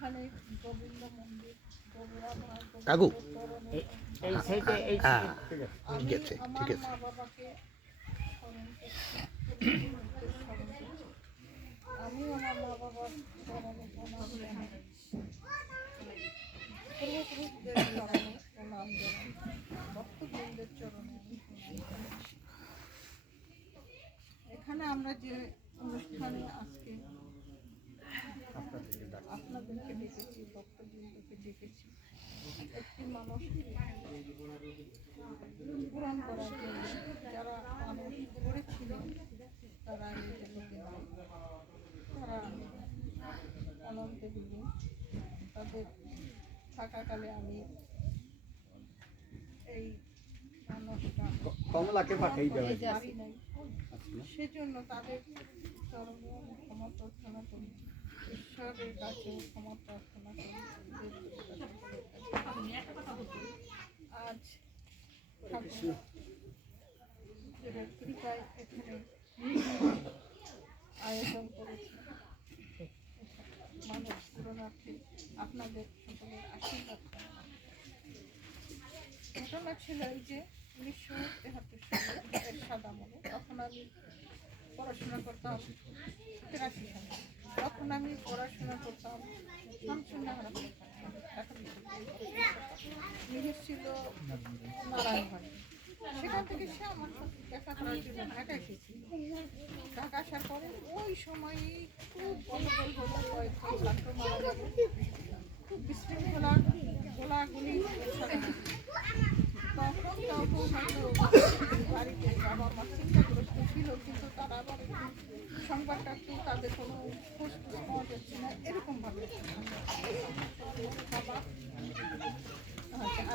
এখানে গোবিন্দ মন্দির, কাকু এই সাইডে এই হ্যাঁ আমি ঠিক আছে আমার ঠিক আছে। মা বাবাকে স্মরণ করছি, স্মরণ করছি। আমি আমার মা বাবার চরণে প্রণাম জানাই, পূর্বপুরুষদের চরণে প্রণাম জানাই, ভক্তবৃন্দের চরণে আমি প্রণাম জানাচ্ছি। এখানে আমরা যে অনুষ্ঠানে আজকে আপনাদেরকে ডেকেছি, ভক্তবৃন্দকে ডেকেছি, একটি মানুষকে পূরণ করার জন্য। যারা মানুষ করেছিলেন তারা এই জগতে নাই, তারা অনন্তে বিলীন। তাদের থাকাকালে আমি এই মানবটা কমলাকে পাঠাই দেওয়া পারি নাই, সেজন্য তাদের চরণে আমি ক্ষমা প্রার্থনা করি, ঈশ্বরের কাছে ক্ষমা প্রার্থনা করি। আজ ঠাকুরের কৃপায় এখানে আয়োজন করেছি মানব পূরণার্থে, আপনাদের সকলের আশীর্বাদ কামনা। ঘটনা ছিল এই যে 1973 সালে এরশাদ আমলে, তখন আমি পড়াশোনা করতাম 83 সালে, তখন আমি পড়াশোনা করতাম শামসুন্নাহার নিজের ছিল নারায়ণগঞ্জে। সেখান থেকে সে আমার সাথে দেখা করার জন্য ঢাকা এসেছিল। ঢাকা আসার পরে ওই সময়ই খুব গন্ডগোল হলো, কয়েকজন ছাত্র মারা গেল, খুব বিশৃঙ্খলা, গোলাগুলি। তখন হয়তো বাড়িতে বাবা মা চিন্তাগ্রস্ত ছিল, কিন্তু তারা আবার সংবাদটা একটু তাদের কোনো খোঁজ পাওয়া যাচ্ছে না, এরকমভাবে বাবা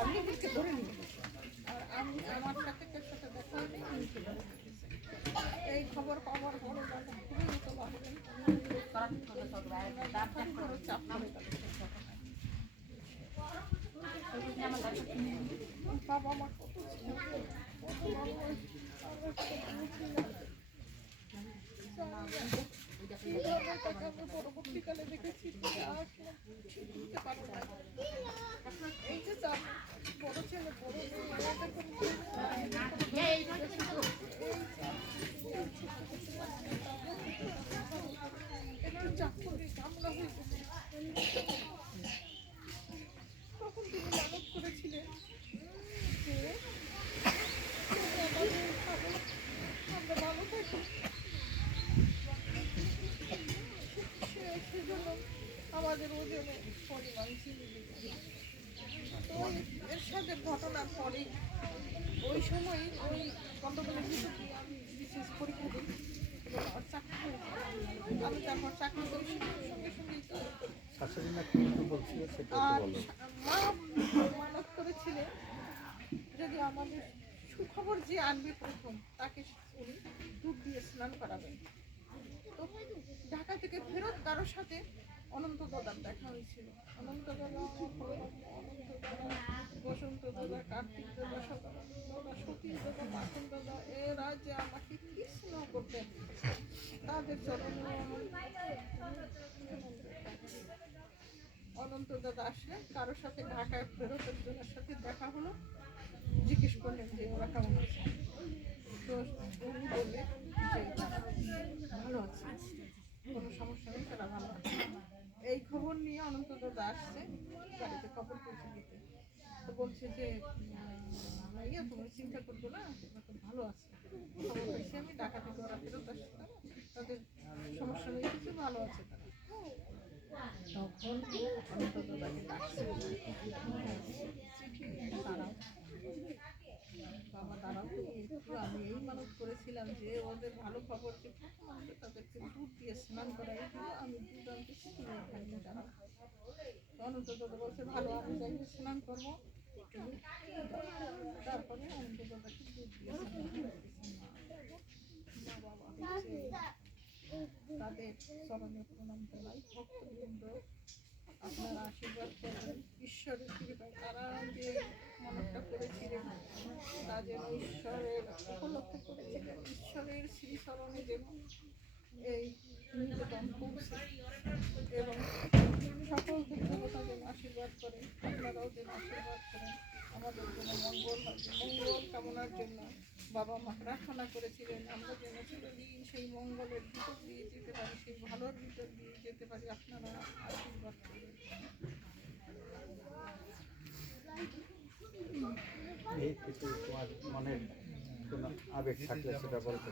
আমি নিজেকে ধরে নিয়ে গেছি। আর আমি আমার সাথে দেখা হয়নি, আমি চলে গেছি। এই খবর পাওয়ার পরে বাবা খুবই উতলা হলেন, চাপ পড়ে গেল বাবা আমার কত ছিল, কত পরবর্তীকালে দেখেছি বুঝতে পারো না। এই যে বড় ছেলে বড় একটু চাকরি ঝামেলা হয়ে গেছে। তখন তিনি মানত করেছিলেন যে আমরা ভালো থাকি, সেজন্য আমাদের ওজনে পরিমাণ ছিল। তো এর সাথে ঘটনার পরে ওই সময় ওই গন্ডগোলের ভিতর দিয়ে আমি বিশেষ পরীক্ষা দিই এবং আমার চাকরি হয়ে যায়। আমি তারপর চাকরি করি, সঙ্গে সঙ্গেই তো আর মা মানত করেছিলেন যদি আমাদের সুখবর যে আনবে প্রথম তাকে উনি দুধ দিয়ে স্নান করাবেন। তো ঢাকা থেকে ফেরত কারোর সাথে অনন্ত দাদার দেখা হয়েছিল। অনন্ত দাদা, বসন্ত দাদা, কার্তিক দাদা, সদানন্দ দাদা, সতীশ দাদা, মাখন দাদা, এরা যে আমাকে কি স্নেহ করতেন, তাদের চরণে অনন্ত দাদা আসলেন। কারোর সাথে ঢাকায় ফেরত একজনের সাথে দেখা হলো, জিজ্ঞেস করলেন যে ওরা কেমন আছে। তো উনি বললেন যে ভালো আছে, কোনো সমস্যা নেই, তারা ভালো আছে। এই খবর নিয়ে অনন্ত দাদা আসছে বাড়িতে খবর পৌঁছে দিতে। তো বলছে যে ভাইয়া তোমার চিন্তা করবো না, তোমরা তো ভালো আছে। খবর পেয়েছি আমি, ঢাকা থেকে ওরা ফেরত আসছে, তাদের সমস্যা নেই, কিছু ভালো আছে তারা। তখন অনন্ত দাদাকে ডাকছে, দাঁড়াও বাবা দাঁড়াও, একটু আমি এই মানত করেছিলাম যে ওদের ভালো খবর যে প্রথম আসবে তাদেরকে দুধ দিয়ে স্নান করাই দিল, আমি দুধ আনতেছি, তুমি এখানে দাঁড়াও। অনন্ত দাদা বলছে ভালো, আমি যাই স্নান করবো, তারপরে অনন্ত দাদাকে দুধ দিয়ে বাবা তাদের চরণে প্রণাম জানাই। ভক্তবৃন্দ আপনারা আশীর্বাদ করবেন, ঈশ্বরের কৃপায় তারা যে মনটা করেছিলেন তা যেন ঈশ্বরের উপলক্ষে করেছিলেন, ঈশ্বরের শ্রীচরণে যেন এই নিবেদন পৌঁছে এবং সকল আপনারাও যেন আশীর্বাদ করেন আমাদের জন্য মঙ্গল হয়, মঙ্গল কামনার জন্য বাবা মা প্রার্থনা করেছিলেন আমরা যেন চিরদিন সেই মঙ্গলের ভিতর দিয়ে যেতে পারি, সেই ভালোর ভিতর দিয়ে যেতে পারি। আপনারা আশীর্বাদ করবেন। এই কিছু তোমার মনের কোনো আবেগ থাকলে সেটা বলতে